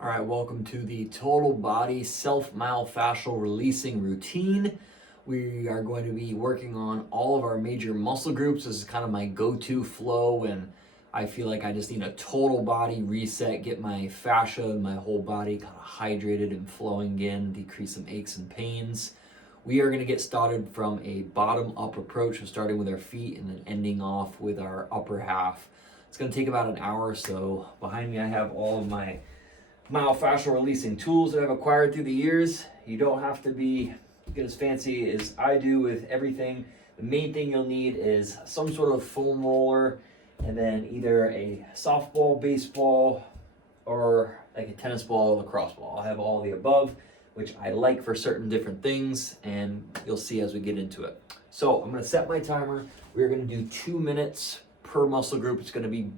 All right, welcome to the total body self-myofascial releasing routine. We are going to be working on all of our major muscle groups. This is kind of my go-to flow when I feel like I just need a total body reset, get my fascia and my whole body kind of hydrated and flowing again, decrease some aches and pains. We are going to get started from a bottom-up approach, so starting with our feet and then ending off with our upper half. It's going to take about an hour or so. Behind me I have all of my myofascial releasing tools that I've acquired through the years. You don't have to get as fancy as I do with everything. The main thing you'll need is some sort of foam roller and then either a softball, baseball, or like a tennis ball or lacrosse ball. I'll have all the above, which I like for certain different things, and you'll see as we get into it. So I'm gonna set my timer. We're gonna do 2 minutes per muscle group. It's gonna be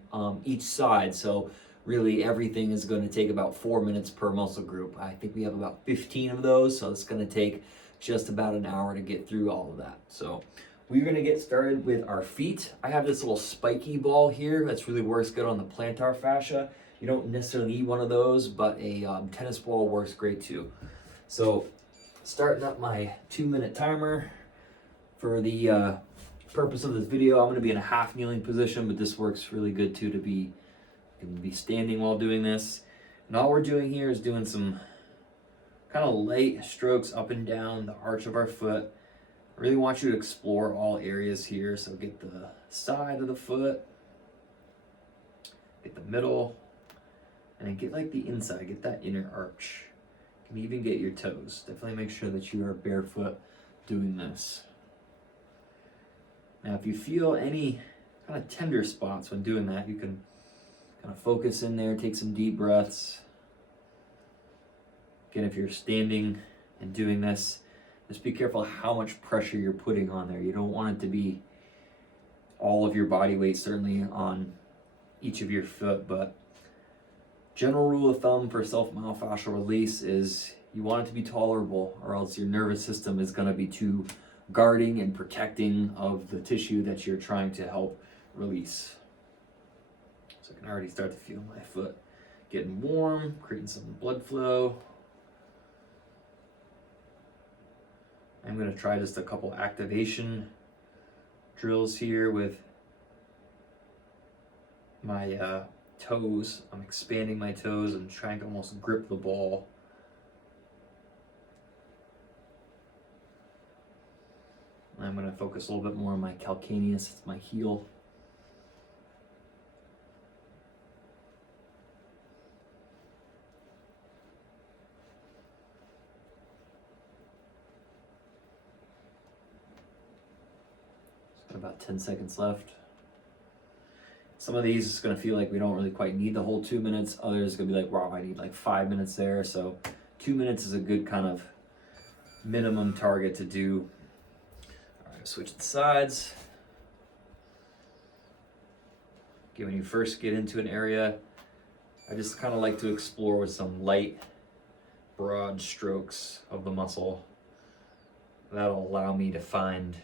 each side. So really everything is going to take about 4 minutes per muscle group. I think we have about 15 of those, so it's going to take just about an hour to get through all of that. So we're going to get started with our feet. I have this little spiky ball here that's really works good on the plantar fascia. You don't necessarily need one of those, but a tennis ball works great too. So starting up my 2-minute timer. For the purpose of this video, I'm going to be in a half kneeling position, but this works really good too to be standing while doing this. And all we're doing here is doing some kind of light strokes up and down the arch of our foot. I really want you to explore all areas here. So get the side of the foot, get the middle, and then get like the inside, get that inner arch. You can even get your toes. Definitely make sure that you are barefoot doing this. Now if you feel any kind of tender spots when doing that, you can kind of focus in there, take some deep breaths. Again, if you're standing and doing this, just be careful how much pressure you're putting on there. You don't want it to be all of your body weight, certainly on each of your foot, but general rule of thumb for self-myofascial release is you want it to be tolerable, or else your nervous system is going to be too guarding and protecting of the tissue that you're trying to help release. So I can already start to feel my foot getting warm, creating some blood flow. I'm going to try just a couple activation drills here with my toes. I'm expanding my toes and trying to almost grip the ball. I'm going to focus a little bit more on my calcaneus, it's my heel. About 10 seconds left. Some of these is going to feel like we don't really quite need the whole 2 minutes. Others going to be like, wow, I need like 5 minutes there. So 2 minutes is a good kind of minimum target to do. All right, switch the sides. Okay, when you first get into an area, I just kind of like to explore with some light, broad strokes of the muscle. That'll allow me to find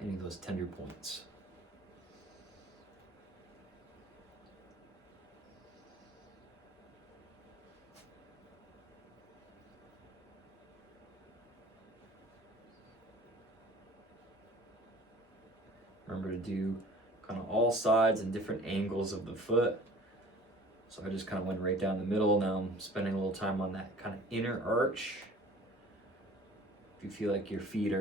any of those tender points. Remember to do kind of all sides and different angles of the foot. So I just kind of went right down the middle. Now I'm spending a little time on that kind of inner arch. If you feel like your feet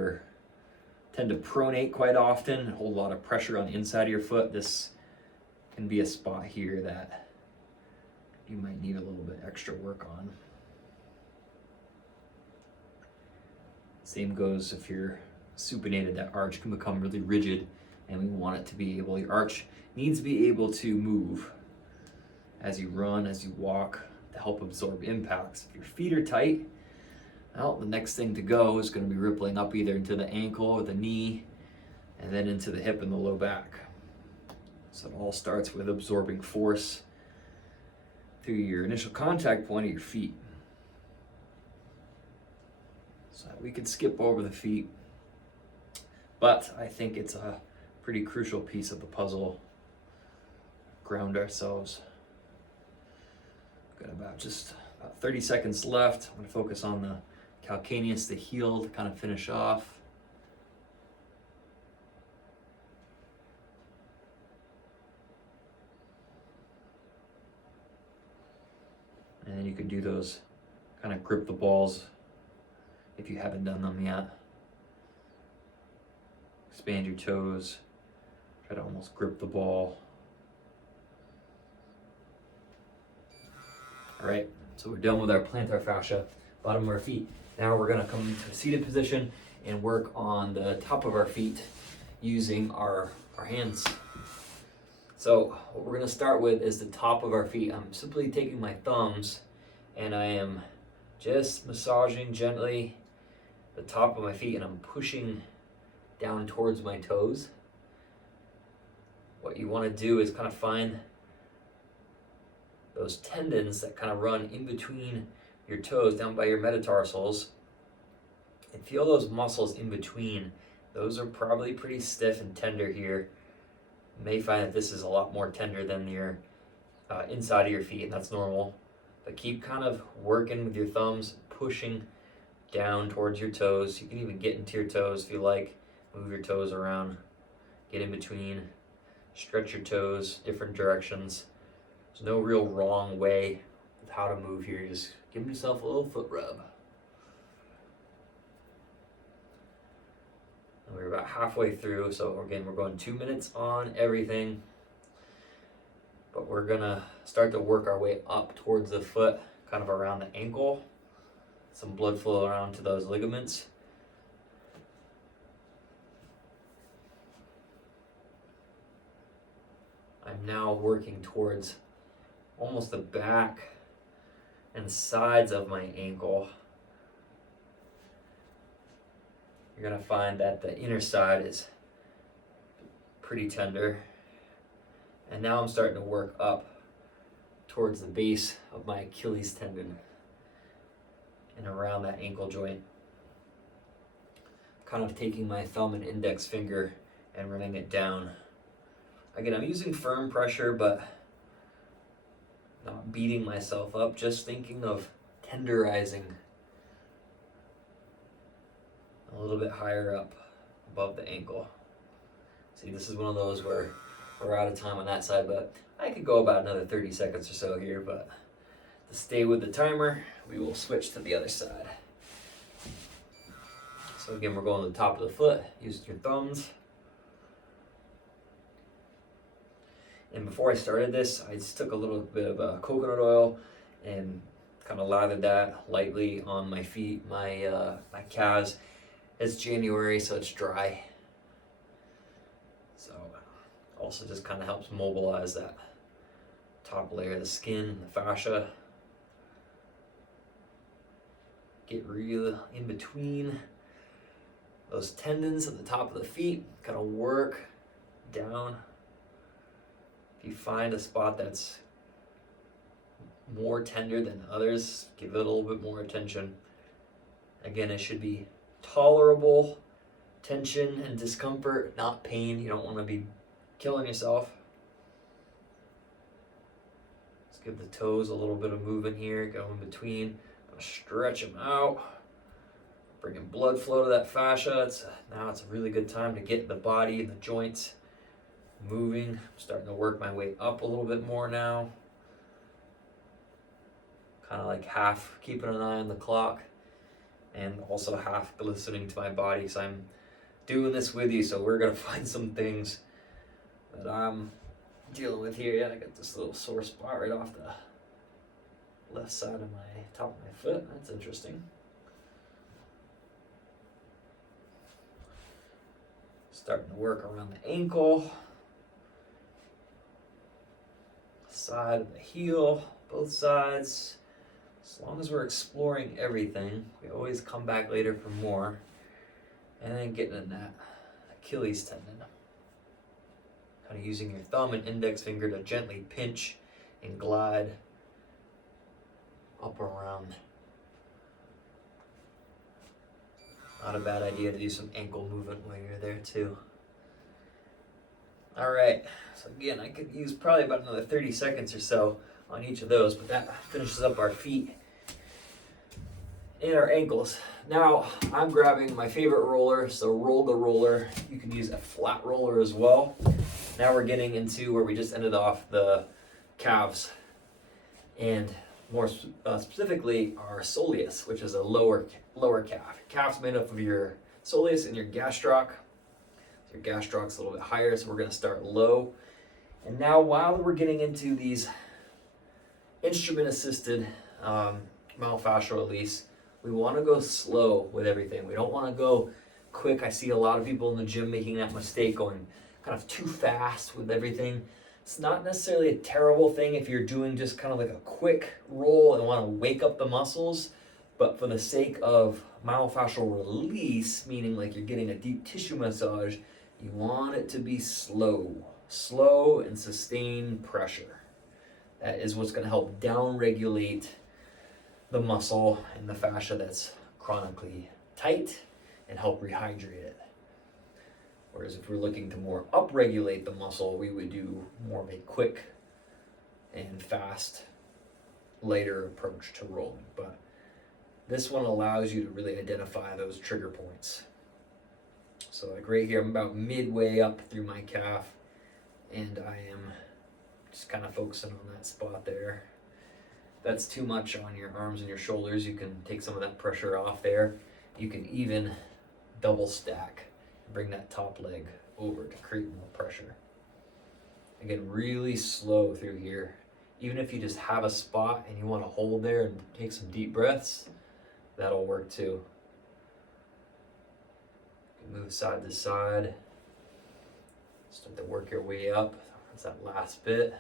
tend to pronate quite often and hold a lot of pressure on the inside of your foot, this can be a spot here that you might need a little bit extra work on. Same goes if you're supinated, that arch can become really rigid, and we want it to be able, your arch needs to be able to move as you run, as you walk, to help absorb impacts. If your feet are tight, well, the next thing to go is going to be rippling up either into the ankle or the knee, and then into the hip and the low back. So it all starts with absorbing force through your initial contact point of your feet. So we could skip over the feet, but I think it's a pretty crucial piece of the puzzle. Ground ourselves. Got about just About 30 seconds left. I'm going to focus on the calcaneus, the heel, to kind of finish off. And then you can do those, kind of grip the balls if you haven't done them yet. Expand your toes. Try to almost grip the ball. All right, so we're done with our plantar fascia, bottom of our feet. Now we're gonna come into a seated position and work on the top of our feet using our hands. So what we're gonna start with is the top of our feet. I'm simply taking my thumbs and I am just massaging gently the top of my feet and I'm pushing down towards my toes. What you wanna do is kind of find those tendons that kind of run in between your toes down by your metatarsals and feel those muscles in between. Those are probably pretty stiff and tender here. You may find that this is a lot more tender than your inside of your feet, and that's normal. But keep kind of working with your thumbs, pushing down towards your toes. You can even get into your toes if you like. Move your toes around, get in between, stretch your toes different directions. There's no real wrong way with how to move here. You're just giving yourself a little foot rub. And we're about halfway through, so again, we're going 2 minutes on everything. But we're gonna start to work our way up towards the foot, kind of around the ankle. Some blood flow around to those ligaments. I'm now working towards almost the back and sides of my ankle. You're gonna find that the inner side is pretty tender. And now I'm starting to work up towards the base of my Achilles tendon and around that ankle joint. Kind of taking my thumb and index finger and running it down. Again, I'm using firm pressure, but not beating myself up, just thinking of tenderizing a little bit higher up above the ankle. See, this is one of those where we're out of time on that side, but I could go about another 30 seconds or so here, but to stay with the timer, we will switch to the other side. So again, we're going to the top of the foot, using your thumbs. And before I started this, I just took a little bit of coconut oil and kind of lathered that lightly on my feet, my calves. It's January, so it's dry. So also just kind of helps mobilize that top layer of the skin, the fascia. Get real in between those tendons at the top of the feet, kind of work down. If you find a spot that's more tender than others, give it a little bit more attention. Again, it should be tolerable tension and discomfort, not pain. You don't want to be killing yourself. Let's give the toes a little bit of movement here, go in between. Stretch them out, bringing blood flow to that fascia. Now it's a really good time to get the body and the joints moving. I'm starting to work my way up a little bit more now. Kind of like half keeping an eye on the clock and also half listening to my body, because I'm doing this with you, so we're gonna find some things that I'm dealing with here. Yeah, I got this little sore spot right off the left side of my top of my foot. That's interesting. Starting to work around the ankle, side of the heel, both sides. As long as we're exploring everything, we always come back later for more. And then getting in that Achilles tendon. Kind of using your thumb and index finger to gently pinch and glide up around. Not a bad idea to do some ankle movement while you're there too. All right, so again, I could use probably about another 30 seconds or so on each of those, but that finishes up our feet. and our ankles. Now I'm grabbing my favorite roller, so roll the roller. You can use a flat roller as well. Now we're getting into where we just ended off, the calves, and more specifically our soleus, which is a lower calf. Calf's made up of your soleus and your gastroc. Your gastroc's a little bit higher, so we're going to start low. And now while we're getting into these instrument-assisted myofascial release, we want to go slow with everything. We don't want to go quick. I see a lot of people in the gym making that mistake, going kind of too fast with everything. It's not necessarily a terrible thing if you're doing just kind of like a quick roll and want to wake up the muscles, but for the sake of myofascial release, meaning like you're getting a deep tissue massage, you want it to be slow and sustained pressure. That is what's going to help downregulate the muscle and the fascia that's chronically tight and help rehydrate it. Whereas if we're looking to more upregulate the muscle, we would do more of a quick and fast, lighter approach to rolling. But this one allows you to really identify those trigger points. So like right here, I'm about midway up through my calf, and I am just kind of focusing on that spot there. If that's too much on your arms and your shoulders, you can take some of that pressure off there. You can even double stack and bring that top leg over to create more pressure. Again, really slow through here. Even if you just have a spot and you want to hold there and take some deep breaths, that'll work too. You can move side to side. Start to work your way up. That's that last bit.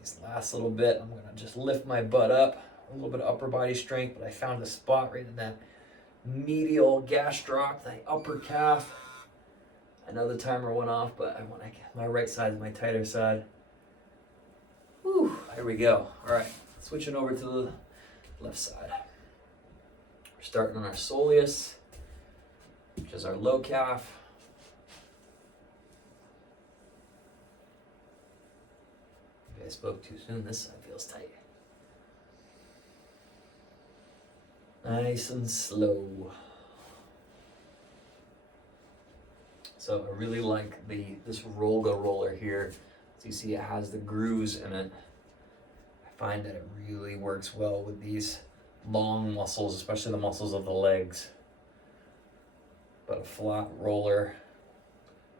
This last little bit, I'm gonna just lift my butt up, a little bit of upper body strength, but I found a spot right in that medial gastroc, the upper calf. I know the timer went off, but I want to get my right side is my tighter side. Whew, here we go. All right, switching over to the left side. We're starting on our soleus, which is our low calf. Maybe I spoke too soon. This side feels tight. Nice and slow. So I really like this Rolga roller here. As you see, it has the grooves in it. I find that it really works well with these long muscles, especially the muscles of the legs. But a flat roller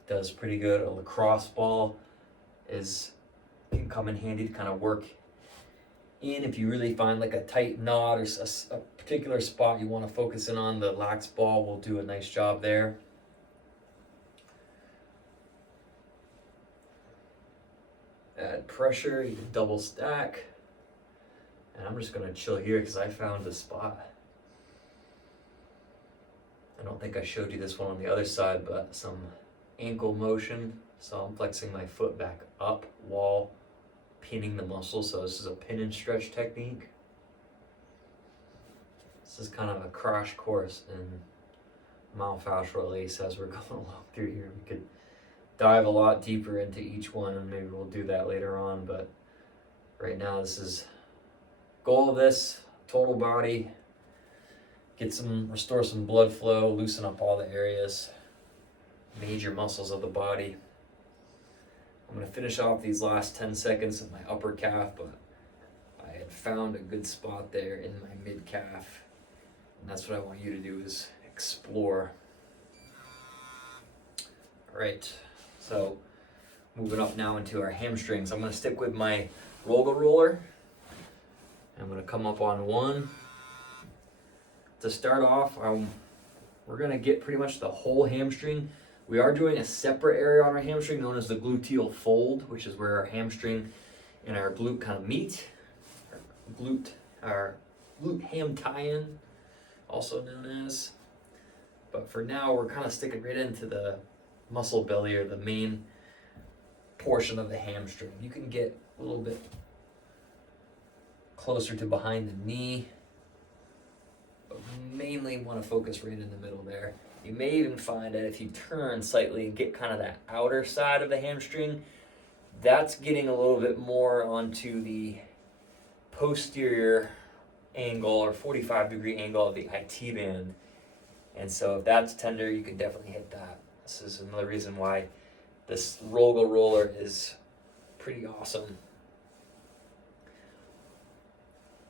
does pretty good. A lacrosse ball can come in handy to kind of work in if you really find like a tight knot or a particular spot you want to focus in on. The lax ball will do a nice job there. Add pressure, you can double stack. And I'm just gonna chill here because I found a spot. I don't think I showed you this one on the other side, but some ankle motion. So I'm flexing my foot back up while pinning the muscle. So this is a pin and stretch technique. This is kind of a crash course in myofascial release as we're going along through here. We could dive a lot deeper into each one, and maybe we'll do that later on, but right now this is goal of this total body, restore some blood flow, loosen up all the areas, major muscles of the body. I'm going to finish off these last 10 seconds of my upper calf, but I had found a good spot there in my mid calf, and that's what I want you to do, is explore. All right. So moving up now into our hamstrings. I'm going to stick with my Rolga roller. I'm going to come up on one. To start off, we're going to get pretty much the whole hamstring. We are doing a separate area on our hamstring known as the gluteal fold, which is where our hamstring and our glute kind of meet. Our glute ham tie-in, also known as. But for now, we're kind of sticking right into the muscle belly, or the main portion of the hamstring. You can get a little bit closer to behind the knee, but mainly want to focus right in the middle there. You may even find that if you turn slightly and get kind of that outer side of the hamstring, that's getting a little bit more onto the posterior angle or 45-degree angle of the IT band. And so if that's tender, you can definitely hit that. This is another reason why this Rollgo roller is pretty awesome.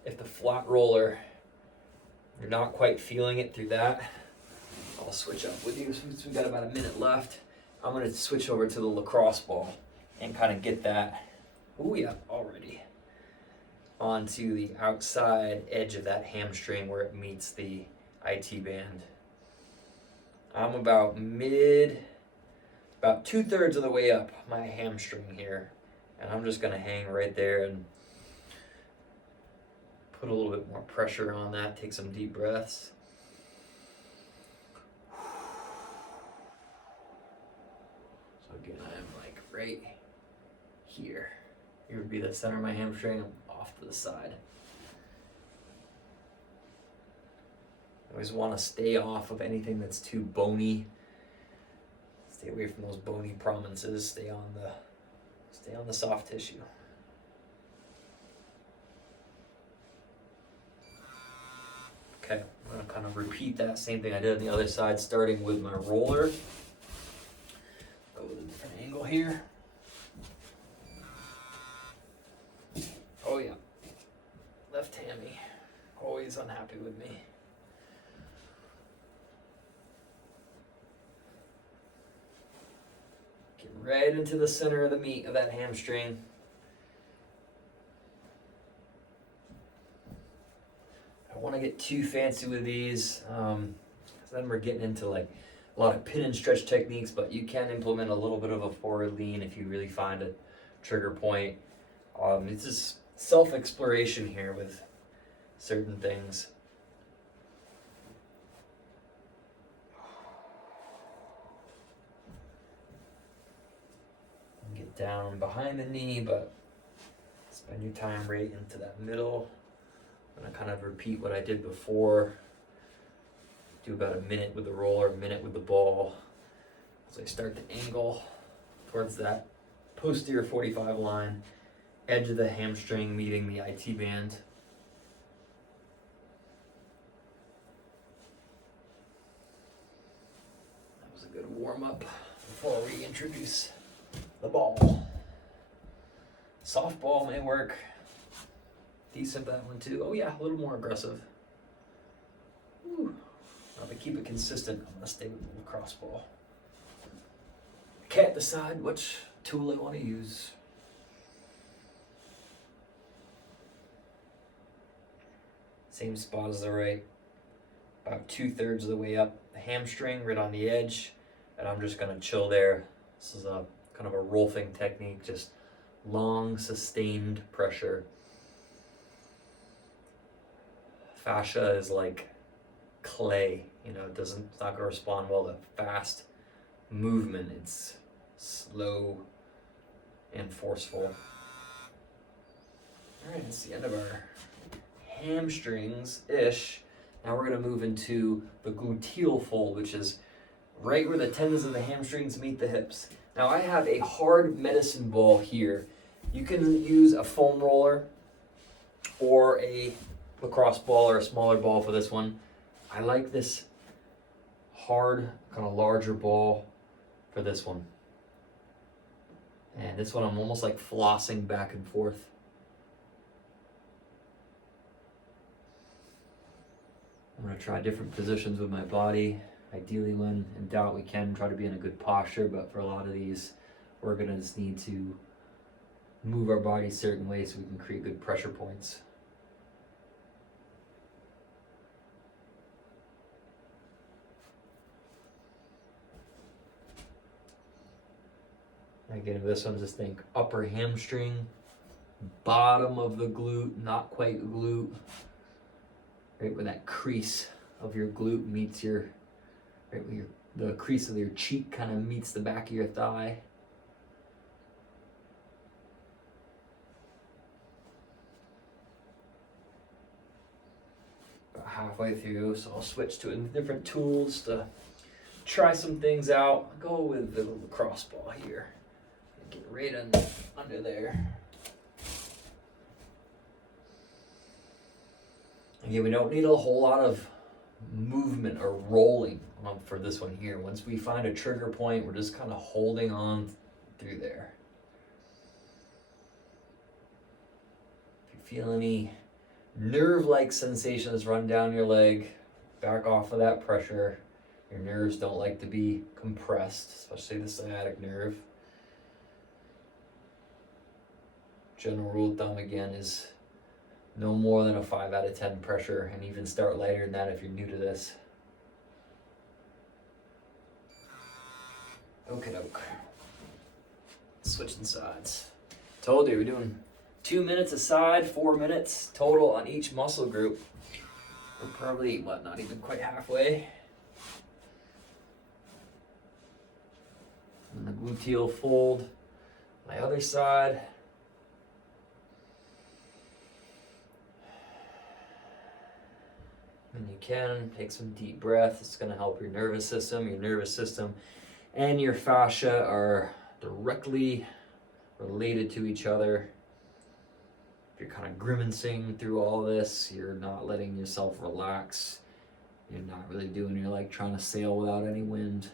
If the flat roller, you're not quite feeling it through that, I'll switch up with you since we got about a minute left. I'm gonna switch over to the lacrosse ball and kind of get that, oh yeah, already, onto the outside edge of that hamstring where it meets the IT band. I'm about 2/3 of the way up my hamstring here. And I'm just gonna hang right there and put a little bit more pressure on that. Take some deep breaths. So again, I'm like right here. Here would be the center of my hamstring. I'm off to the side. I always want to stay off of anything that's too bony. Stay away from those bony prominences. Stay on the soft tissue. Okay, I'm going to kind of repeat that same thing I did on the other side, starting with my roller. Go with a different angle here. Oh yeah, left hammy, always unhappy with me. Get right into the center of the meat of that hamstring. I don't want to get too fancy with these, because then we're getting into like a lot of pin and stretch techniques, but you can implement a little bit of a forward lean if you really find a trigger point. It's just self-exploration here with certain things. Get down behind the knee, but spend your time right into that middle. I'm going to kind of repeat what I did before. Do about a minute with the roller, a minute with the ball. So I start to angle towards that posterior 45 line, edge of the hamstring meeting the IT band. That was a good warm-up before we introduce the ball. Softball may work. Decent that one too. Oh yeah, a little more aggressive. Woo. Now to keep it consistent, I'm gonna stay with the lacrosse ball. I can't decide which tool I want to use. Same spot as the right. About 2/3 of the way up the hamstring, right on the edge, and I'm just gonna chill there. This is a kind of a rolfing technique, just long sustained pressure. Fascia is like clay, it's not going to respond well to fast movement. It's slow and forceful. All right, that's the end of our hamstrings-ish. Now we're going to move into the gluteal fold, which is right where the tendons of the hamstrings meet the hips. Now I have a hard medicine ball here. You can use a foam roller or a lacrosse ball or a smaller ball for this one. I like this hard, kind of larger ball for this one. And this one I'm almost like flossing back and forth. I'm going to try different positions with my body. Ideally, when in doubt, we can try to be in a good posture, but for a lot of these, we're going to just need to move our body certain ways so we can create good pressure points. Again, this one, just think upper hamstring, bottom of the glute, not quite glute, right where that crease of your glute meets your, right where the crease of your cheek kind of meets the back of your thigh. About halfway through, so I'll switch to different tools to try some things out. I'll go with the lacrosse ball here. Get right under there. Again, we don't need a whole lot of movement or rolling for this one here. Once we find a trigger point, we're just kind of holding on through there. If you feel any nerve-like sensations run down your leg, back off of that pressure. Your nerves don't like to be compressed, especially the sciatic nerve. General rule of thumb again is no more than a 5 out of 10 pressure, and even start lighter than that if you're new to this. Okie doke. Switching sides. Told you we're doing 2 minutes a side, 4 minutes total on each muscle group. We're probably, not even quite halfway. And the gluteal fold, my other side. When you can, take some deep breath. It's going to help your nervous system. Your nervous system and your fascia are directly related to each other. If you're kind of grimacing through all this, you're not letting yourself relax. You're not really doing, you're like trying to sail without any wind.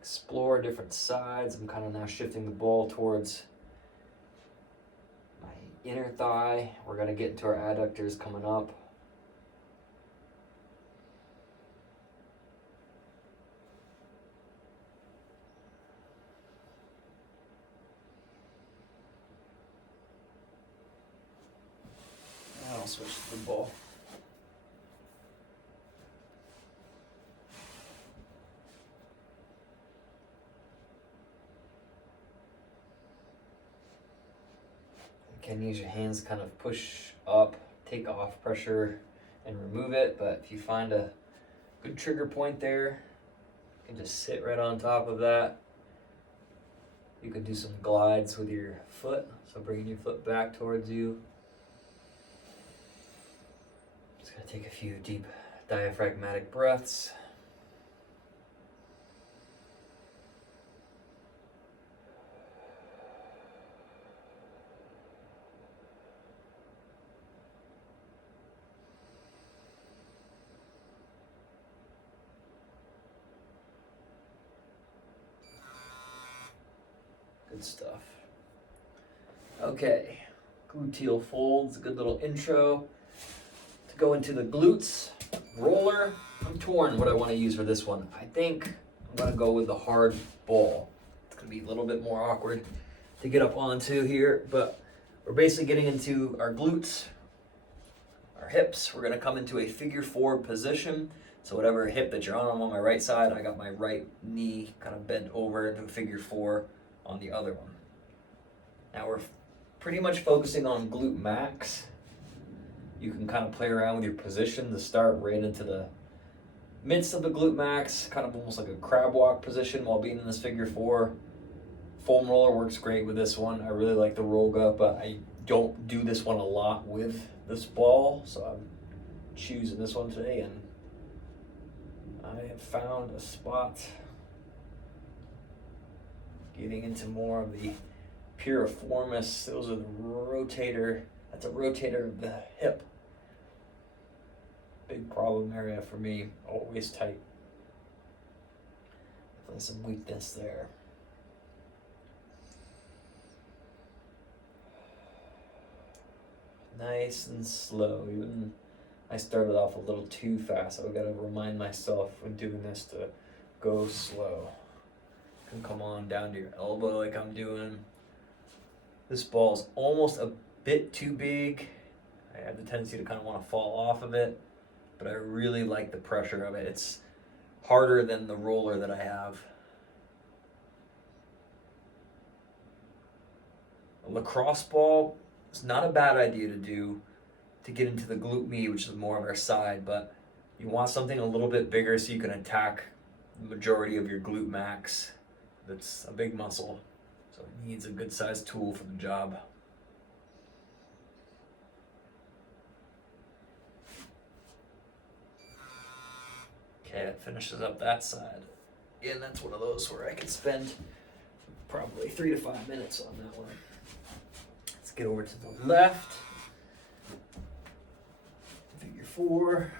Explore different sides. I'm kind of now shifting the ball towards my inner thigh. We're going to get into our adductors coming up. I'll switch to the ball. You can use your hands to kind of push up, take off pressure, and remove it. But if you find a good trigger point there, you can just sit right on top of that. You could do some glides with your foot, so bringing your foot back towards you. Just gonna take a few deep diaphragmatic breaths. Good stuff. Okay, gluteal folds, a good little intro. To go into the glutes, roller. I'm torn what I want to use for this one. I think I'm going to go with the hard ball. It's going to be a little bit more awkward to get up onto here, but we're basically getting into our glutes, our hips. We're going to come into a figure 4 position. So whatever hip that you're on, I'm on my right side. I got my right knee kind of bent over into a figure 4 on the other one. Now we're pretty much focusing on glute max. You can kind of play around with your position to start right into the midst of the glute max, kind of almost like a crab walk position while being in this figure 4. Foam roller works great with this one. I really like the Roga, but I don't do this one a lot with this ball, so I'm choosing this one today, and I have found a spot getting into more of the piriformis. Those are the rotator. That's a rotator of the hip. Big problem area for me. Always tight. Definitely some weakness there. Nice and slow. Even I started off a little too fast. I've got to remind myself when doing this to go slow. Can come on down to your elbow like I'm doing. This ball is almost a bit too big. I have the tendency to kind of want to fall off of it, but I really like the pressure of it. It's harder than the roller that I have. A lacrosse ball is not a bad idea to do to get into the glute med, which is more of our side, but you want something a little bit bigger so you can attack the majority of your glute max. That's a big muscle, so it needs a good sized tool for the job. Okay, it finishes up that side. Again, that's one of those where I could spend probably 3 to 5 minutes on that one. Let's get over to the left. Figure 4.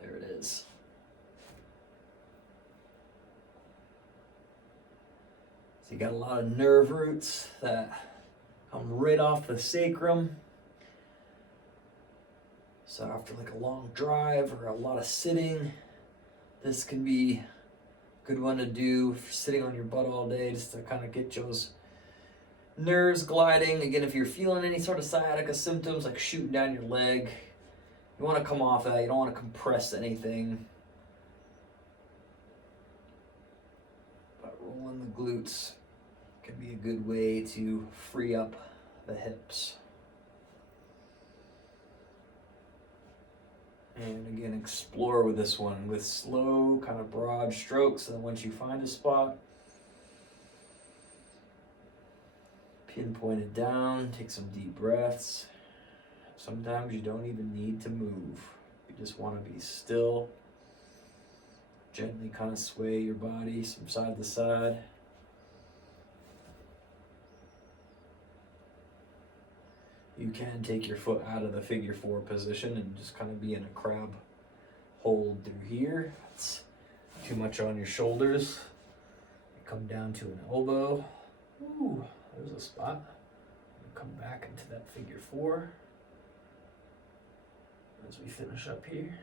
There it is. So you got a lot of nerve roots that come right off the sacrum. So after like a long drive or a lot of sitting, this can be a good one to do for sitting on your butt all day, just to kind of get those nerves gliding. Again, if you're feeling any sort of sciatica symptoms like shooting down your leg, you want to come off that. You don't want to compress anything. But rolling the glutes can be a good way to free up the hips. And again, explore with this one with slow, kind of broad strokes. And then once you find a spot, pinpoint it down, take some deep breaths. Sometimes you don't even need to move. You just want to be still. Gently kind of sway your body from side to side. You can take your foot out of the figure 4 position and just kind of be in a crab hold through here. It's too much on your shoulders. Come down to an elbow. Ooh, there's a spot. Come back into that figure 4 as we finish up here.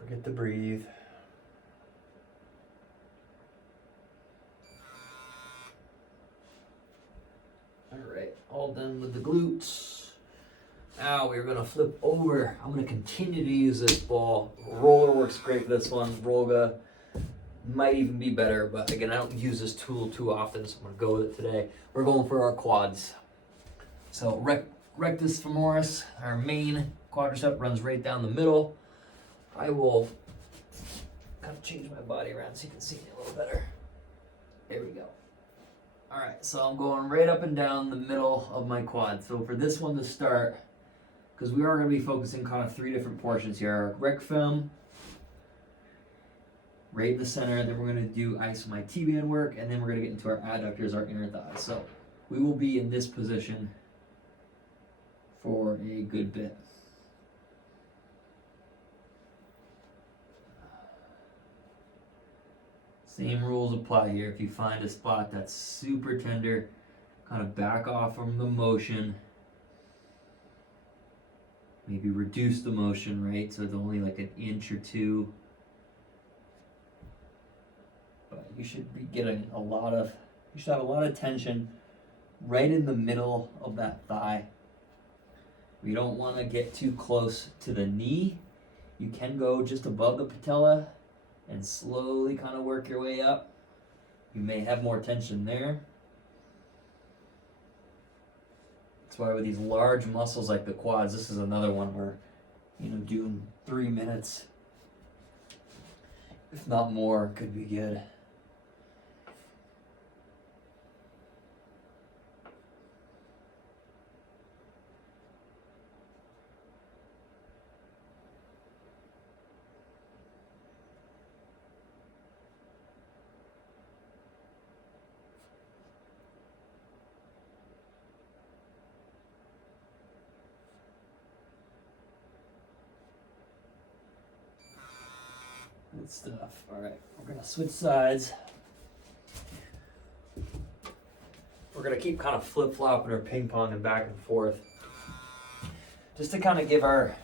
Forget to breathe. All right, all done with the glutes. Now we're gonna flip over. I'm gonna continue to use this ball. Roller works great for this one. Roga might even be better, but again, I don't use this tool too often, so I'm gonna go with it today. We're going for our quads. So rectus femoris, our main quadricep, runs right down the middle. I will kind of change my body around so you can see me a little better. There we go. All right, so I'm going right up and down the middle of my quad. So for this one to start, because we are going to be focusing kind of 3 different portions here. Our rec fem, right in the center, then we're going to do isomy work, and then we're going to get into our adductors, our inner thighs. So we will be in this position for a good bit. Same rules apply here. If you find a spot that's super tender, kind of back off from the motion. Maybe reduce the motion, right? So it's only like an inch or 2. But you should be getting you should have a lot of tension right in the middle of that thigh. We don't want to get too close to the knee. You can go just above the patella and slowly kind of work your way up. You may have more tension there. That's why with these large muscles like the quads, this is another one where, doing 3 minutes, if not more, could be good. Good stuff. All right, we're gonna switch sides. We're gonna keep kind of flip-flopping or ping-ponging back and forth, just to kind of give our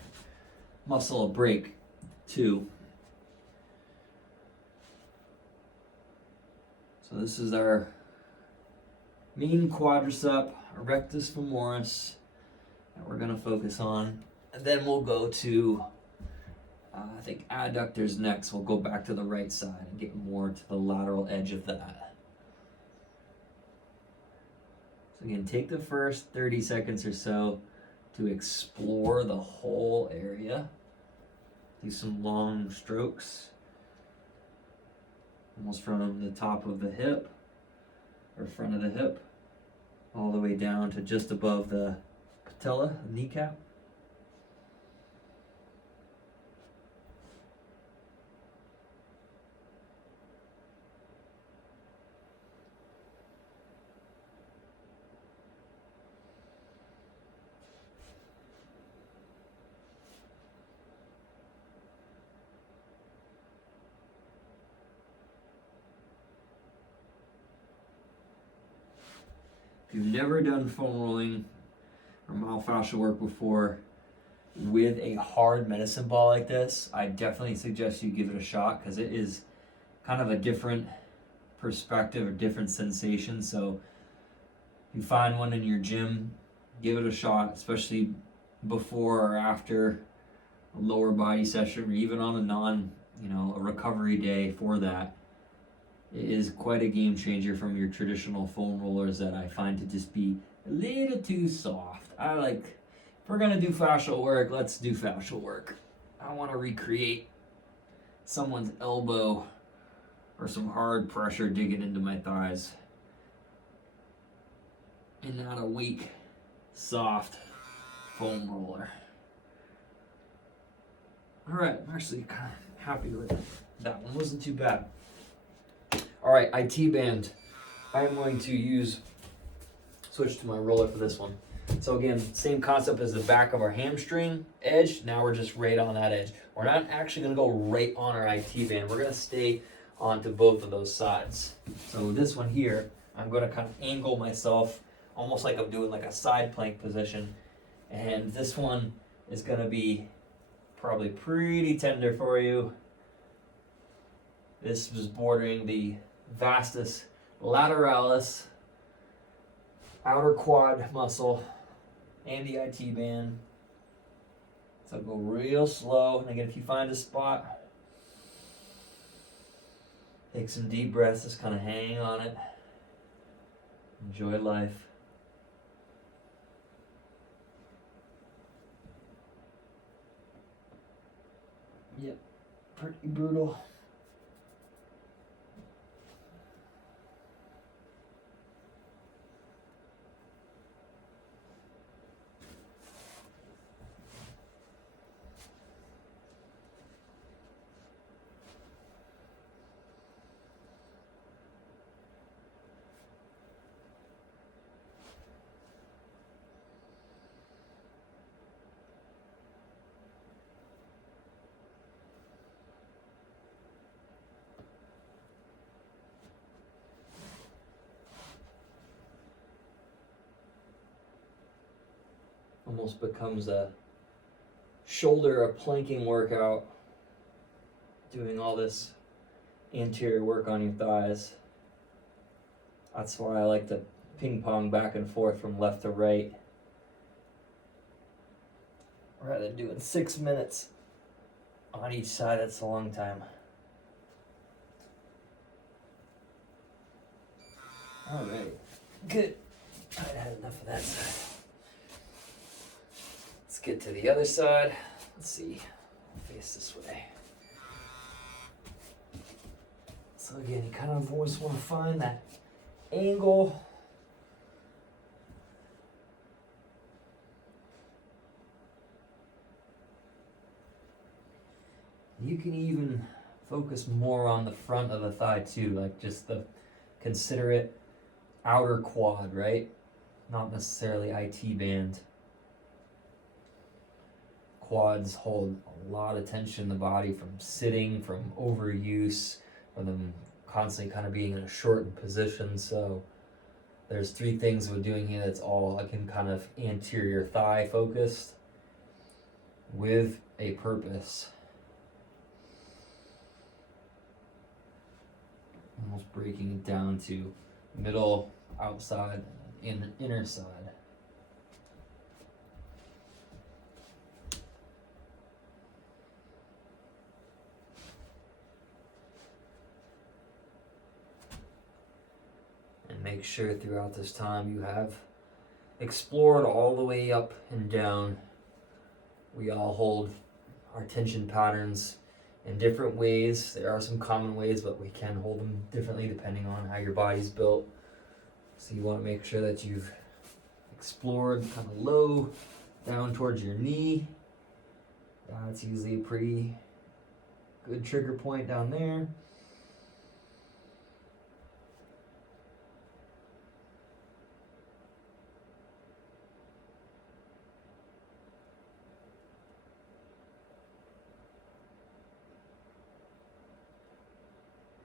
muscle a break, too. So this is our main quadricep, our rectus femoris, that we're gonna focus on, and then we'll go to I think adductors next. We'll go back to the right side and get more to the lateral edge of that. So again, take the first 30 seconds or so to explore the whole area. Do some long strokes, almost from the top of the hip or front of the hip all the way down to just above the patella, the kneecap. If you've never done foam rolling or myofascial work before with a hard medicine ball like this, I definitely suggest you give it a shot because it is kind of a different perspective, a different sensation. So if you find one in your gym, give it a shot, especially before or after a lower body session or even on a recovery day for that. It is quite a game changer from your traditional foam rollers that I find to just be a little too soft. If we're gonna do fascial work, let's do fascial work. I want to recreate someone's elbow or some hard pressure digging into my thighs and not a weak, soft foam roller. All right, I'm actually kind of happy with that one. Wasn't too bad. All right, IT band. I'm going to switch to my roller for this one. So again, same concept as the back of our hamstring edge. Now we're just right on that edge. We're not actually gonna go right on our IT band. We're gonna stay onto both of those sides. So this one here, I'm gonna kind of angle myself almost like I'm doing like a side plank position. And this one is gonna be probably pretty tender for you. This is bordering the vastus lateralis, outer quad muscle, and the IT band. So go real slow. And again, if you find a spot, take some deep breaths, just kind of hang on it. Enjoy life. Yep, pretty brutal. Almost becomes a planking workout, doing all this anterior work on your thighs. That's why I like to ping pong back and forth from left to right, rather than doing 6 minutes on each side. That's a long time. All right, good. I had enough of that side. Let's get to the other side. Let's see. I'll face this way. So again, you kind of always want to find that angle. You can even focus more on the front of the thigh too, like just consider it outer quad, right? Not necessarily IT band. Quads hold a lot of tension in the body from sitting, from overuse, from them constantly kind of being in a shortened position. So there's 3 things we're doing here that's all again kind of anterior thigh focused with a purpose. Almost breaking it down to middle, outside, and inner side. And make sure throughout this time you have explored all the way up and down. We all hold our tension patterns in different ways. There are some common ways, but we can hold them differently depending on how your body's built. So you want to make sure that you've explored kind of low down towards your knee. That's usually a pretty good trigger point down there.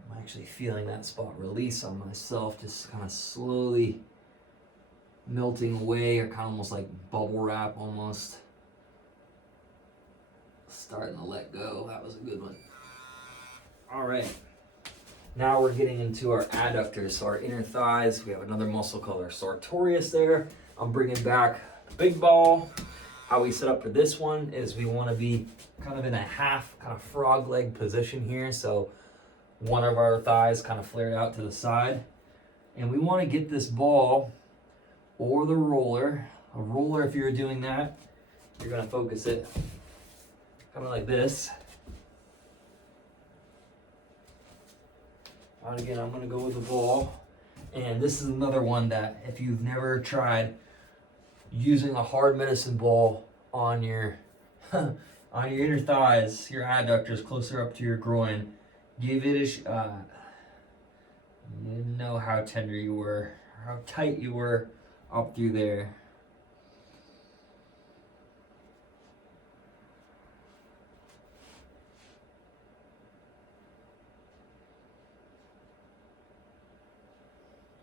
I'm actually feeling that spot release on myself, just kind of slowly melting away, or kind of almost like bubble wrap almost. Starting to let go. That was a good one. All right. Now we're getting into our adductors, so our inner thighs. We have another muscle called our sartorius there. I'm bringing back the big ball. How we set up for this one is we want to be kind of in a half kind of frog leg position here. So one of our thighs kind of flared out to the side. And we want to get this ball or the roller. A roller, if you're doing that, you're going to focus it kind of like this. And again, I'm going to go with the ball. And this is another one that if you've never tried using a hard medicine ball on your on your inner thighs, your adductors closer up to your groin, give it a shot. You didn't know how tender you were, how tight you were up through there.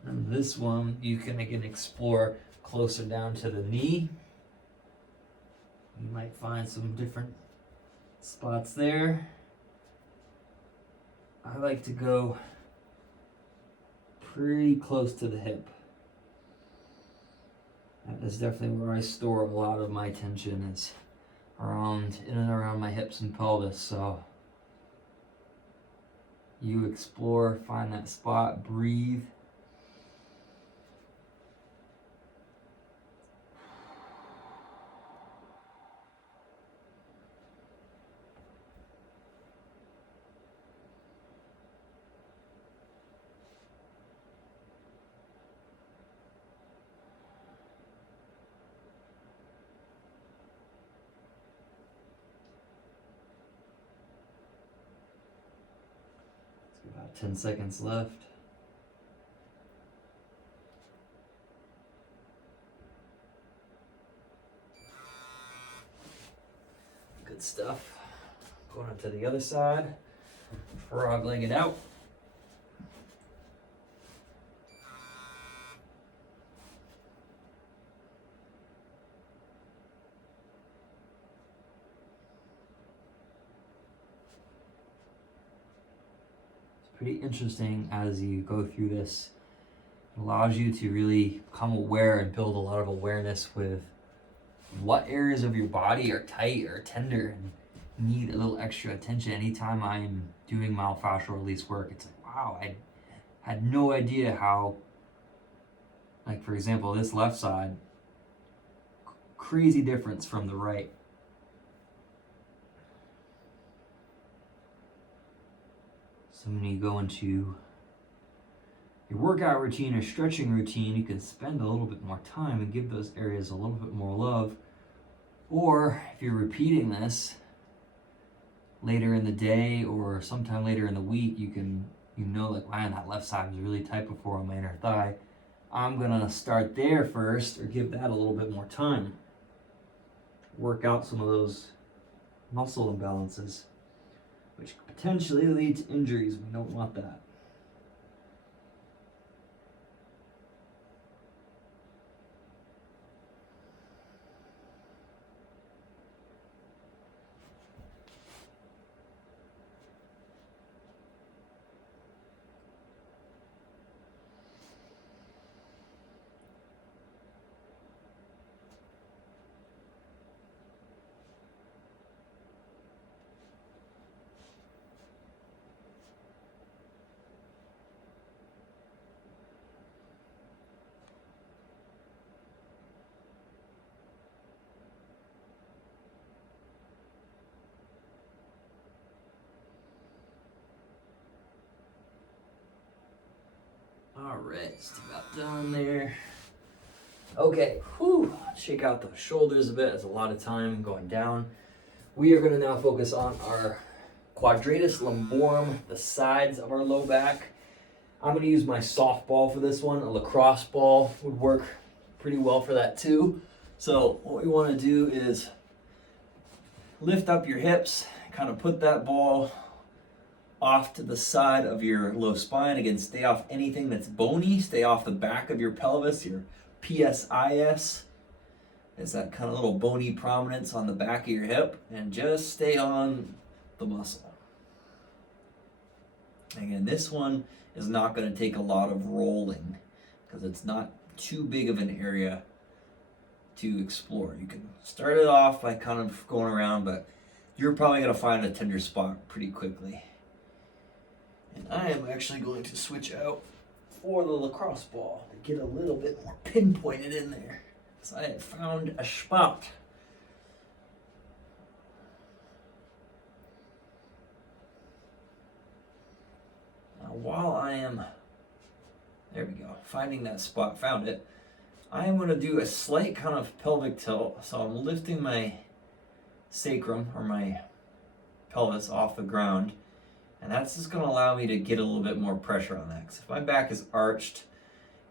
And this one you can again explore closer down to the knee. You might find some different spots there. I like to go pretty close to the hip. That is definitely where I store a lot of my tension, is around, in and around my hips and pelvis. So you explore, find that spot, breathe. About 10 seconds left. Good stuff. Going up to the other side. Frog-legged out. Pretty interesting as you go through this. It allows you to really become aware and build a lot of awareness with what areas of your body are tight or tender and need a little extra attention. Anytime I'm doing myofascial release work, it's like, wow, I had no idea how, like for example, this left side, crazy difference from the right. So when you go into your workout routine or stretching routine, you can spend a little bit more time and give those areas a little bit more love. Or if you're repeating this later in the day or sometime later in the week, you know like, man, that left side was really tight before on my inner thigh. I'm gonna start there first, or give that a little bit more time. Work out some of those muscle imbalances, which could potentially lead to injuries. We don't want that. right, just about done there. Okay, whew, shake out the shoulders a bit. That's a lot of time going down. We are gonna now focus on our quadratus lumborum, the sides of our low back. I'm gonna use my softball for this one. A lacrosse ball would work pretty well for that too. So what we wanna do is lift up your hips, kind of put that ball off to the side of your low spine. Again, stay off anything that's bony. Stay off the back of your pelvis, your PSIS. Is that kind of little bony prominence on the back of your hip. And just stay on the muscle. Again, this one is not going to take a lot of rolling because it's not too big of an area to explore. You can start it off by kind of going around, but you're probably going to find a tender spot pretty quickly. And I am actually going to switch out for the lacrosse ball to get a little bit more pinpointed in there. So I have found a spot. Now while I am, there we go, finding that spot, found it, I am going to do a slight kind of pelvic tilt. So I'm lifting my sacrum or my pelvis off the ground. And that's just going to allow me to get a little bit more pressure on that. Because if my back is arched,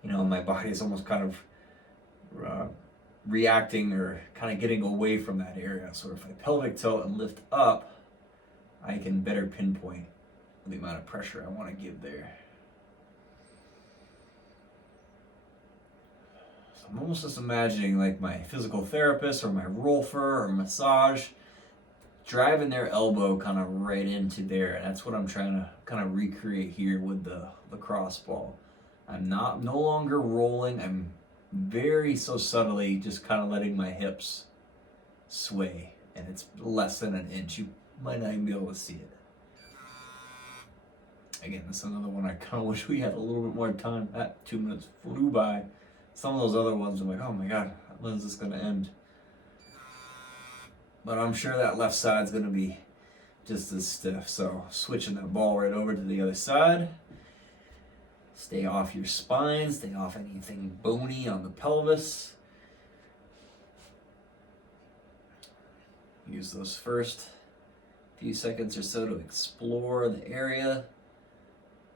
you know, my body is almost kind of reacting or kind of getting away from that area. So if I pelvic tilt and lift up, I can better pinpoint the amount of pressure I want to give there. So I'm almost just imagining like my physical therapist or my rolfer or massage driving their elbow kind of right into there. And that's what I'm trying to kind of recreate here with the lacrosse ball. I'm no longer rolling. I'm very so subtly just kind of letting my hips sway. And it's less than an inch. You might not even be able to see it. Again, this is another one I kind of wish we had a little bit more time. That 2 minutes flew by. Some of those other ones I'm like, oh my God, when's this going to end? But I'm sure that left side's going to be just as stiff. So switching that ball right over to the other side. Stay off your spine. Stay off anything bony on the pelvis. Use those first few seconds or so to explore the area.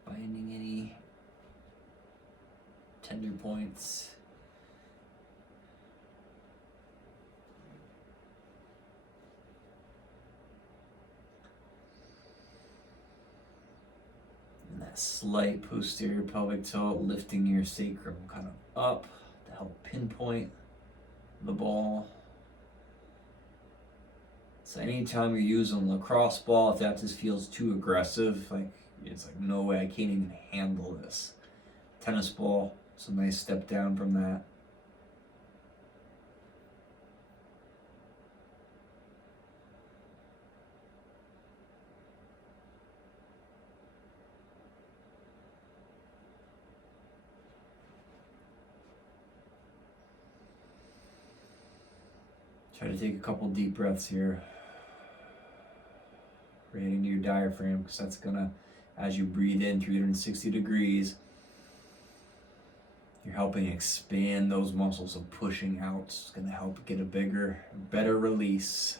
Finding any tender points. That slight posterior pelvic tilt, lifting your sacrum kind of up to help pinpoint the ball. So anytime you're using a lacrosse ball, if that just feels too aggressive, like it's like, no way, I can't even handle this. Tennis ball, it's a nice step down from that. Try to take a couple deep breaths here. Right into your diaphragm, because that's gonna, as you breathe in 360 degrees, you're helping expand those muscles of pushing out. It's gonna help get a bigger, better release.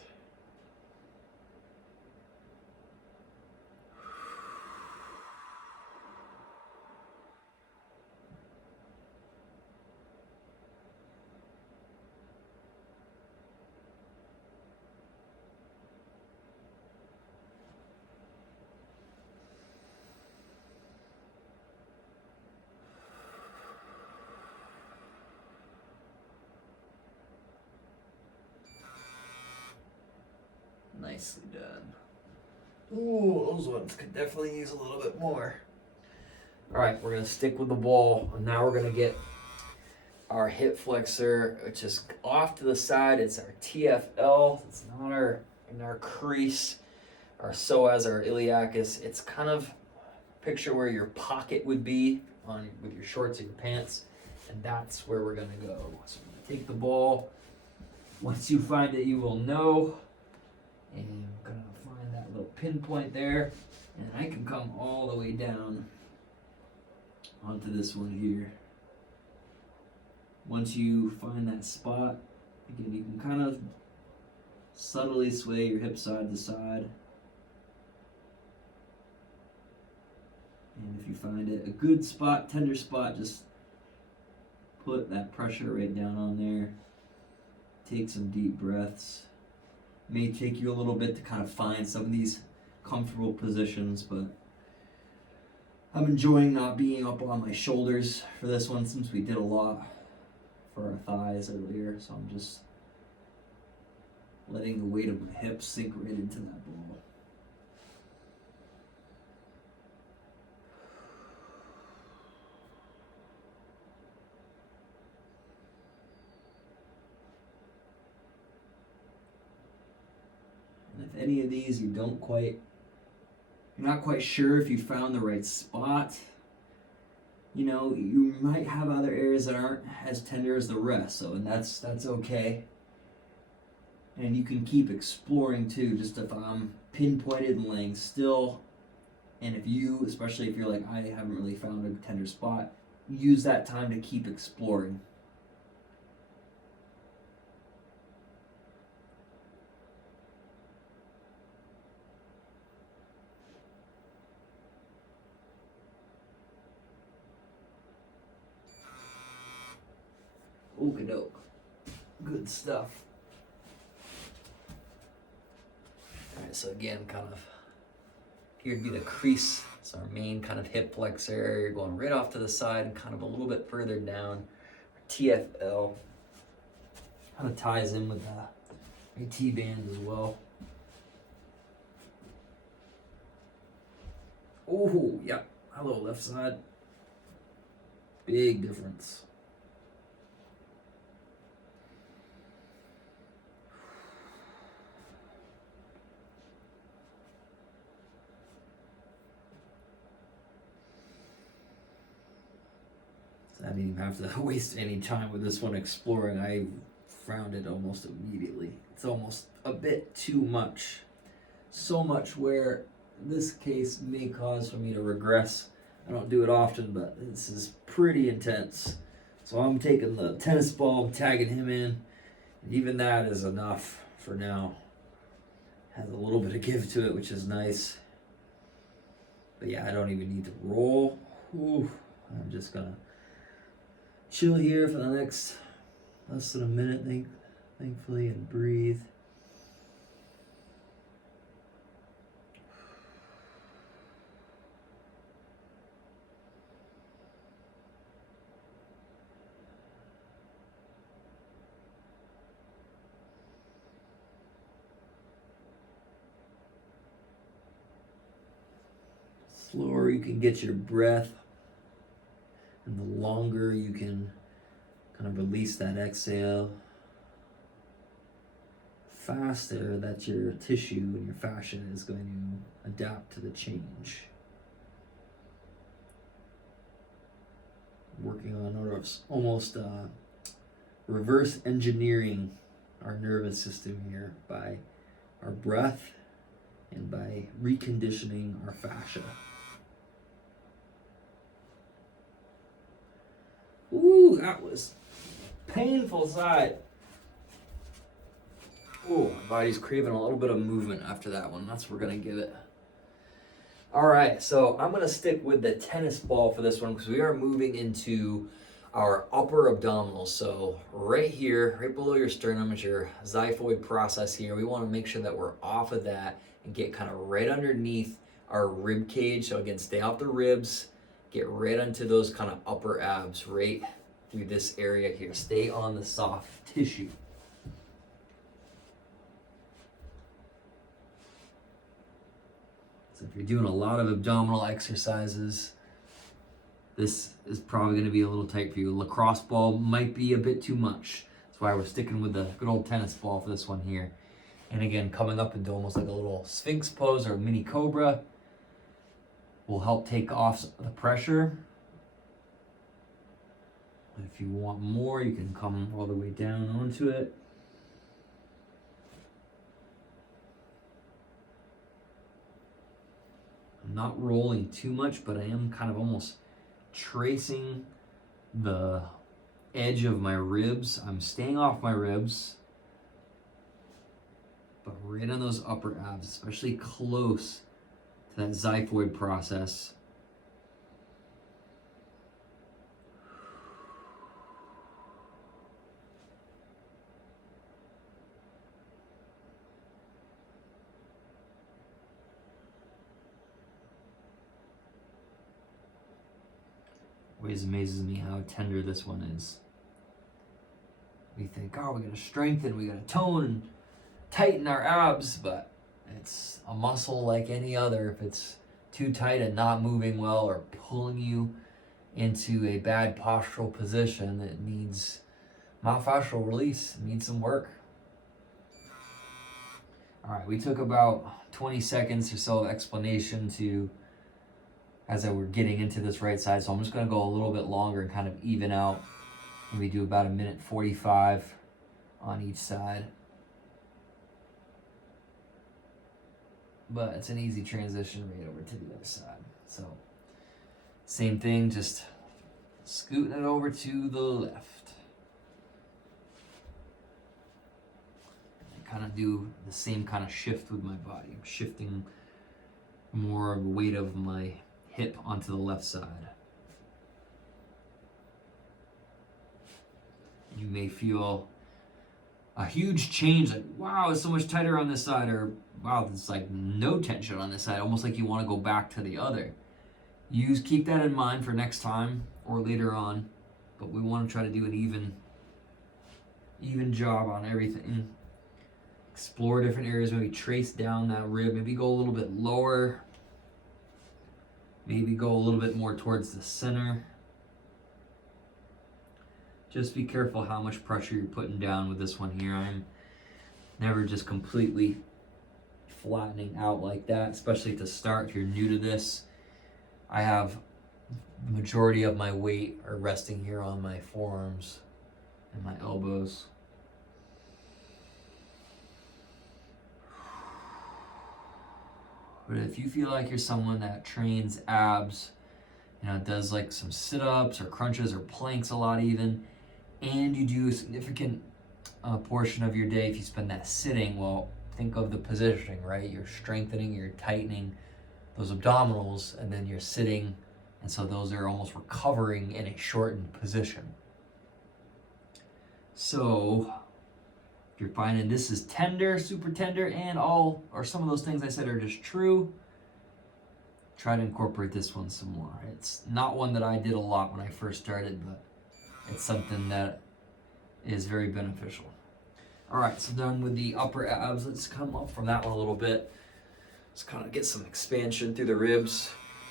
Nicely done. Ooh, those ones could definitely use a little bit more. All right, we're gonna stick with the ball. And now we're gonna get our hip flexor, which is off to the side. It's our TFL. It's not in our crease. Our psoas, our iliacus. It's kind of picture where your pocket would be with your shorts or your pants, and that's where we're gonna go. So we're gonna take the ball. Once you find it, you will know. And I'm gonna find that little pinpoint there, and I can come all the way down onto this one here. Once you find that spot, again, you can kind of subtly sway your hip side to side. And if you find it a good spot, tender spot, just put that pressure right down on there. Take some deep breaths. It may take you a little bit to kind of find some of these comfortable positions, but I'm enjoying not being up on my shoulders for this one since we did a lot for our thighs earlier. So I'm just letting the weight of my hips sink right into that ball. And if any of these you're not quite sure if you found the right spot, you know, you might have other areas that aren't as tender as the rest, and that's okay. And you can keep exploring too, just if I'm pinpointed and laying still. And if you, especially if you're like, I haven't really found a tender spot, use that time to keep exploring. Okie-doke. Good stuff. Alright, so again, kind of here would be the crease. It's our main kind of hip flexor area, going right off to the side and kind of a little bit further down. TFL kind of ties in with the T-bands as well. Oh, yeah. Hello, left side. Big difference. I didn't even have to waste any time with this one exploring. I found it almost immediately. It's almost a bit too much. So much where this case may cause for me to regress. I don't do it often, but this is pretty intense. So I'm taking the tennis ball, I'm tagging him in. And even that is enough for now. Has a little bit of give to it, which is nice. But yeah, I don't even need to roll. Ooh, I'm just gonna chill here for the next less than a minute, thankfully, and breathe. Slower you can get your breath, and the longer you can kind of release that exhale, faster that your tissue and your fascia is going to adapt to the change. Working on almost reverse engineering our nervous system here by our breath and by reconditioning our fascia. Ooh, that was painful side. Ooh, my body's craving a little bit of movement after that one. That's what we're gonna give it. All right, so I'm gonna stick with the tennis ball for this one because we are moving into our upper abdominals. So right here, right below your sternum is your xiphoid process here. We wanna make sure that we're off of that and get kind of right underneath our rib cage. So again, stay off the ribs. Get right onto those kind of upper abs, right through this area here. Stay on the soft tissue. So if you're doing a lot of abdominal exercises, this is probably going to be a little tight for you. Lacrosse ball might be a bit too much. That's why we're sticking with the good old tennis ball for this one here. And again, coming up into almost like a little sphinx pose or a mini cobra will help take off the pressure. If you want more, you can come all the way down onto it. I'm not rolling too much, but I am kind of almost tracing the edge of my ribs. I'm staying off my ribs, but right on those upper abs, especially close to that xiphoid process. Always amazes me how tender this one is. We think, oh, we gotta strengthen, we gotta tone and tighten our abs, but it's a muscle like any other. If it's too tight and not moving well or pulling you into a bad postural position, it needs myofascial release, it needs some work. All right, we took about 20 seconds or so of explanation as I were getting into this right side, so I'm just gonna go a little bit longer and kind of even out. And we do about 1:45 on each side. But it's an easy transition right over to the other side. So, same thing, just scooting it over to the left. I kind of do the same kind of shift with my body. I'm shifting more of the weight of my hip onto the left side. You may feel a huge change, like, wow, it's so much tighter on this side, or wow, it's like no tension on this side, almost like you want to go back to the other. Keep that in mind for next time or later on, but we want to try to do an even job on everything. Explore different areas, maybe trace down that rib, maybe go a little bit lower, maybe go a little bit more towards the center. Just be careful how much pressure you're putting down with this one here. I'm never just completely flattening out like that, especially to start if you're new to this. I have the majority of my weight are resting here on my forearms and my elbows. But if you feel like you're someone that trains abs, does like some sit-ups or crunches or planks a lot even, and you do a significant portion of your day, if you spend that sitting, well, think of the positioning, right? You're strengthening, you're tightening those abdominals, and then you're sitting, and so those are almost recovering in a shortened position. So if you're finding this is tender, super tender, and some of those things I said are just true, try to incorporate this one some more. It's not one that I did a lot when I first started, but it's something that is very beneficial. All right, so done with the upper abs. Let's come up from that one a little bit. Let's kind of get some expansion through the ribs.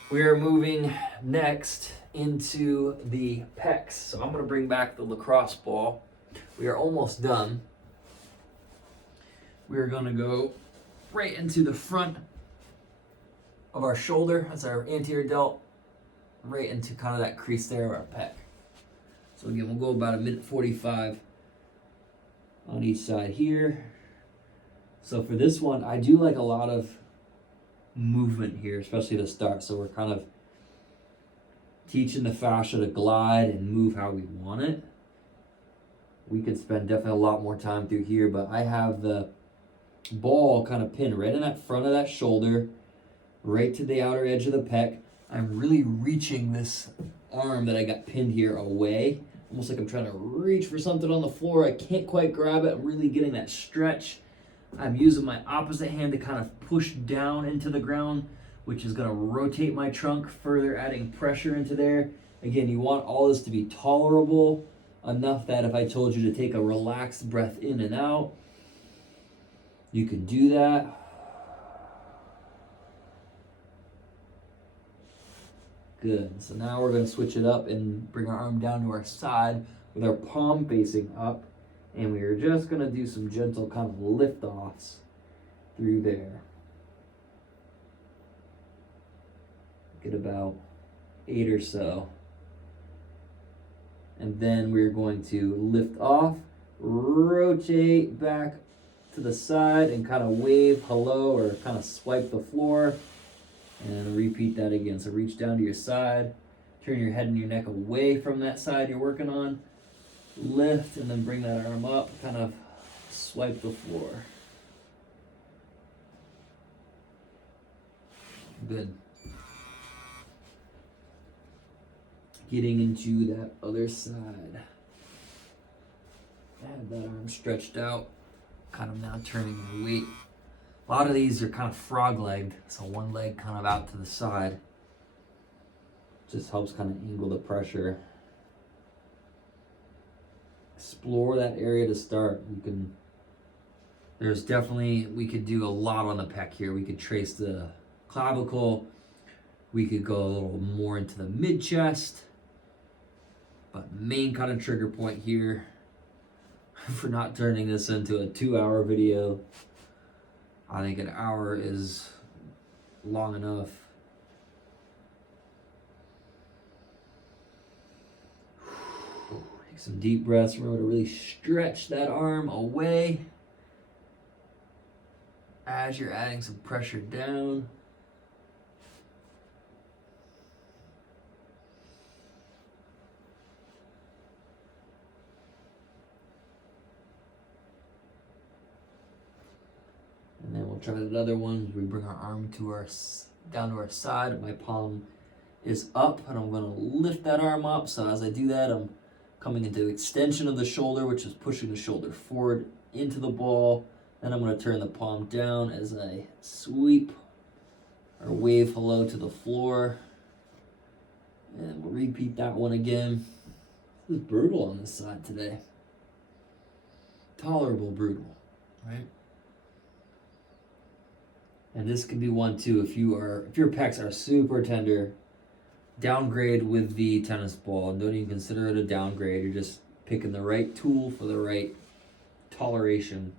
We are moving next into the pecs. So I'm going to bring back the lacrosse ball. We are almost done. We are going to go right into the front of our shoulder. That's our anterior delt. Right into kind of that crease there of our pec. So again, we'll go about 1:45 on each side here. So for this one, I do like a lot of movement here, especially to start. So we're kind of teaching the fascia to glide and move how we want it. We could spend definitely a lot more time through here, but I have the ball kind of pinned right in that front of that shoulder, right to the outer edge of the pec. I'm really reaching this arm that I got pinned here away, almost like I'm trying to reach for something on the floor. I can't quite grab it. I'm really getting that stretch. I'm using my opposite hand to kind of push down into the ground, which is going to rotate my trunk, further adding pressure into there. Again, you want all this to be tolerable enough that if I told you to take a relaxed breath in and out, you can do that. Good. So now we're going to switch it up and bring our arm down to our side with our palm facing up. And we are just going to do some gentle kind of lift-offs through there. Get about 8 or so. And then we're going to lift off, rotate back to the side, and kind of wave hello or kind of swipe the floor. And repeat that again. So reach down to your side, Turn your head and your neck away from that side you're working on. Lift and then bring that arm up, kind of swipe the floor. Good. Getting into that other side. Have that arm stretched out, kind of now turning the weight. A lot of these are kind of frog-legged, so one leg kind of out to the side. Just helps kind of angle the pressure. Explore that area to start. There's definitely, we could do a lot on the pec here. We could trace the clavicle. We could go a little more into the mid-chest. But main kind of trigger point here for not turning this into a 2-hour video. I think an hour is long enough. Take some deep breaths. Remember to really stretch that arm away as you're adding some pressure down. And then we'll try another one. We bring our arm down to our side. My palm is up, and I'm going to lift that arm up. So as I do that, I'm coming into extension of the shoulder, which is pushing the shoulder forward into the ball. Then I'm going to turn the palm down as I sweep or wave hello to the floor. And we'll repeat that one again. This is brutal on this side today. Tolerable brutal, right? And this can be one too if your pecs are super tender. Downgrade with the tennis ball. Don't even consider it a downgrade. You're just picking the right tool for the right toleration.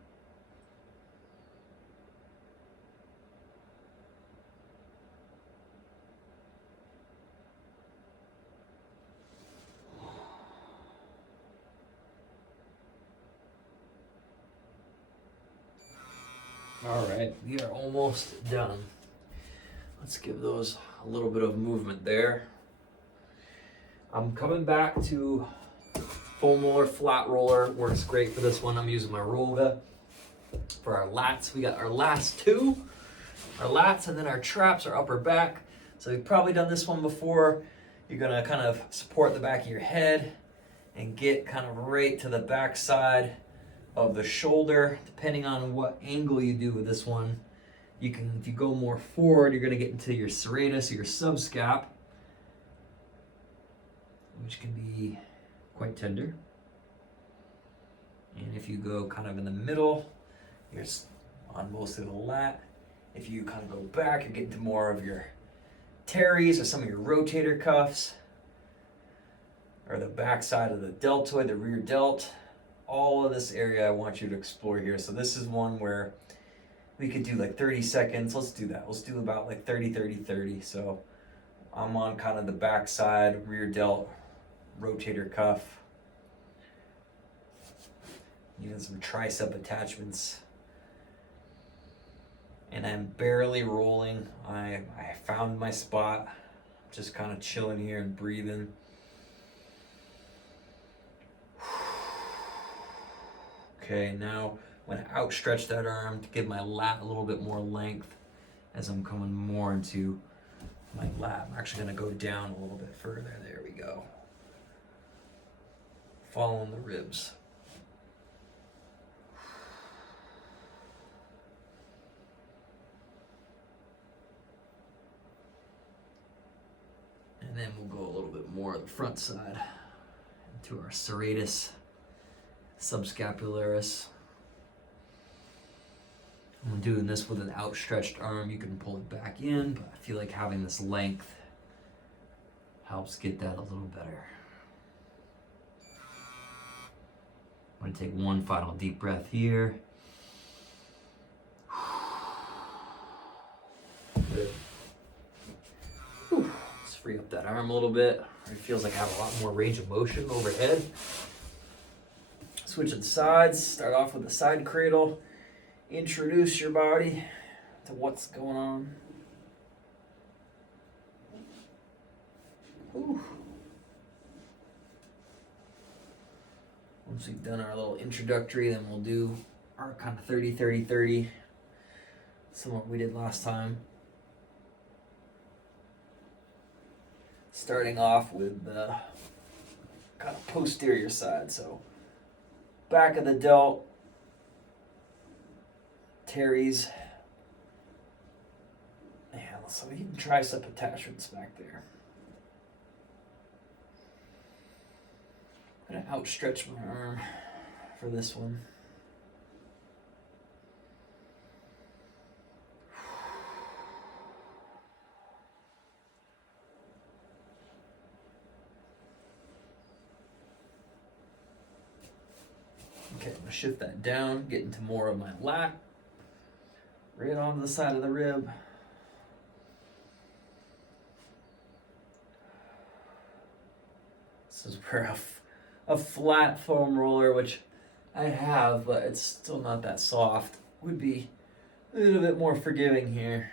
All right, we are almost done. Let's give those a little bit of movement there. I'm coming back to foam roller, flat roller. Works great for this one. I'm using my Roga. For our lats, we got our last two. Our lats and then our traps, our upper back. So you've probably done this one before. You're gonna kind of support the back of your head and get kind of right to the back side of the shoulder, depending on what angle you do with this one. You can, if you go more forward, you're going to get into your serratus or your subscap, which can be quite tender. And if you go kind of in the middle, you're on mostly the lat. If you kind of go back, you're getting to more of your teres or some of your rotator cuffs, or the back side of the deltoid, the rear delt. All of this area I want you to explore here. So this is one where we could do like 30 seconds. Let's do that. Let's do about like 30, 30, 30. So I'm on kind of the back side, rear delt, rotator cuff. Even some tricep attachments. And I'm barely rolling. I found my spot. Just kind of chilling here and breathing. Okay, now I'm going to outstretch that arm to give my lat a little bit more length as I'm coming more into my lat. I'm actually going to go down a little bit further. There we go. Following the ribs. And then we'll go a little bit more on the front side into our serratus, subscapularis. I'm doing this with an outstretched arm. You can pull it back in, but I feel like having this length helps get that a little better. I'm going to take one final deep breath here. Good. Let's free up that arm a little bit. It feels like I have a lot more range of motion overhead. Switching sides, start off with the side cradle. Introduce your body to what's going on. Whew. Once we've done our little introductory, then we'll do our kind of 30-30-30, similar we did last time. Starting off with the kind of posterior side, so back of the delt, teres, and some even tricep attachments back there. I'm gonna outstretch my arm for this one. Okay, I'm gonna shift that down, get into more of my lat, right onto the side of the rib. This is where a flat foam roller, which I have, but it's still not that soft, would be a little bit more forgiving here.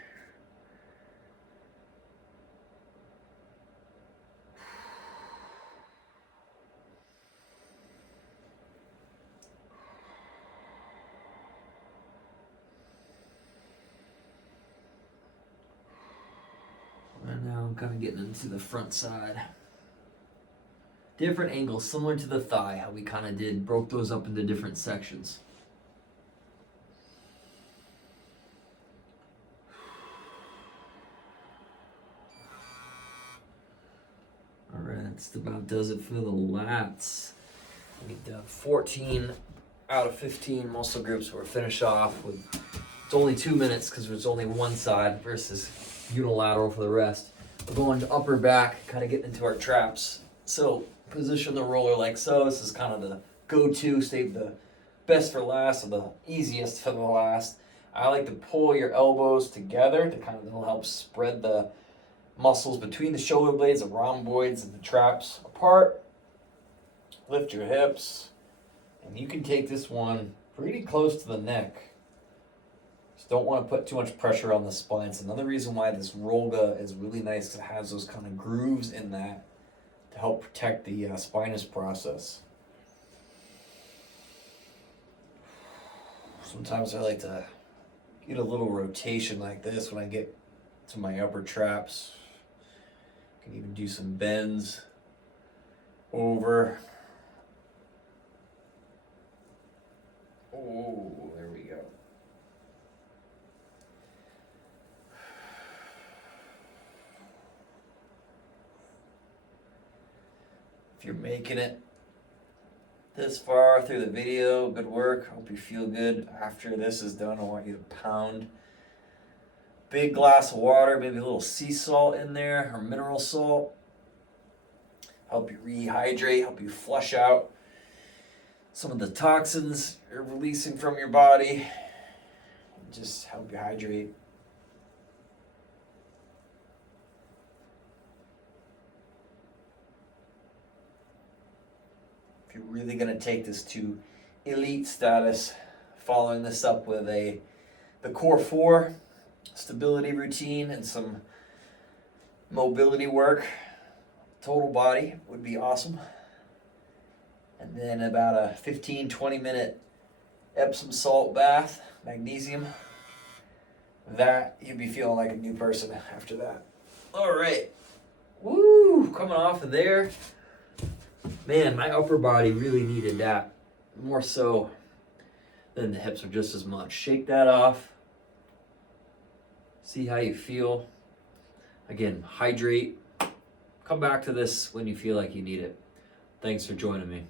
And now I'm kind of getting into the front side. Different angles, similar to the thigh, how we kind of broke those up into different sections. All right, that's about does it for the lats. We've done 14 out of 15 muscle groups. We're finished off with, it's only 2 minutes because there's only one side versus unilateral for the rest. We're going to upper back, kind of getting into our traps. So position the roller like so. This is kind of the go-to, save the best for last or the easiest for the last. I like to pull your elbows together to kind of help spread the muscles between the shoulder blades, the rhomboids, and the traps apart. Lift your hips, and you can take this one pretty close to the neck. Just don't want to put too much pressure on the spine. It's another reason why this Rolga is really nice. It has those kind of grooves in that to help protect the spinous process. Sometimes I like to get a little rotation like this when I get to my upper traps. Can even do some bends over. Oh, there we go. If you're making it this far through the video, good work. Hope you feel good. After this is done, I want you to pound big glass of water, maybe a little sea salt in there or mineral salt. Help you rehydrate, help you flush out some of the toxins you're releasing from your body. Just help you hydrate. If you're really going to take this to elite status, following this up with the core 4 stability routine and some mobility work, total body would be awesome. And then about a 15-20 minute Epsom salt bath, magnesium. That, you'd be feeling like a new person after that. All right. Woo! Coming off of there. Man, my upper body really needed that. More so than the hips, or just as much. Shake that off. See how you feel. Again, hydrate. Come back to this when you feel like you need it. Thanks for joining me.